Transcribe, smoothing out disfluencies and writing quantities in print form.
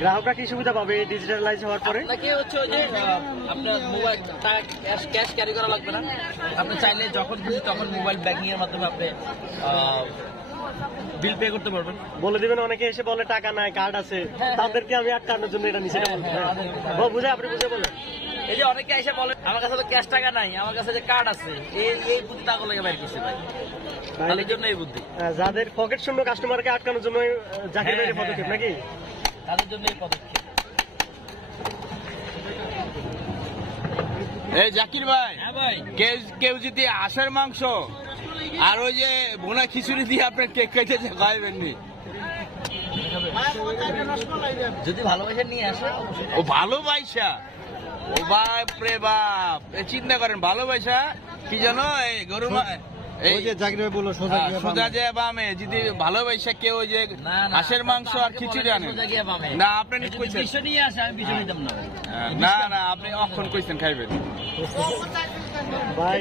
গ্রাহকরা কি সুবিধা পাবে ডিজিটালাইজ হওয়ার পরে? আপনাকে হচ্ছে ওই যে আপনার মোবাইল ক্যাশ ক্যারি করা লাগবে না। আপনি চাইলে যখন খুশি তখন মোবাইল ব্যাংকিং এর মাধ্যমে আপনি বিল পে করতে পারবেন। বলে দিবেন অনেকে এসে বলে টাকা নাই কার্ড আছে, তাদেরকে আমি আটকানোর জন্য এটা নিচে বুঝে আপনি বুঝে বলেন। এই যে অনেকে এসে বলে আমার কাছে তো ক্যাশ টাকা নাই, আমার কাছে যে কার্ড আছে, এই বুদ্ধি টাকা লেগে বের করছে ভাই। তাহলে জন্য এই বুদ্ধি যাদের পকেট শূন্য কাস্টমারকে আটকানোর জন্য জাকির ভাইয়ের পদক্ষেপ নাকি? তাদের জন্য এই পদক্ষেপ। এই জাকির ভাই, হ্যাঁ ভাই, কেউ যদি আষের মাংস আর ওই যে বোনা খিচুড়ি দিয়ে আপনার কেক কেটে খাইবেন নি? যদি ভালোবাসা নিয়ে আসে ও ভালোবাসা, ও বাপ রে বাপ, চিন্তা করেন ভালোবাসা কি জানো, এই গরু এই যে জাকির ভাই বললো সোজা যে বামে, যদি ভালোবাসা কেউ ওই যে হাঁসের মাংস আর খিচুড়ি আনে না, আপনি বিষয় নিয়ে আসে আমি বিষয় নিতাম না না না, আপনি অক্ষণ কইছেন খাইবেন ভাই।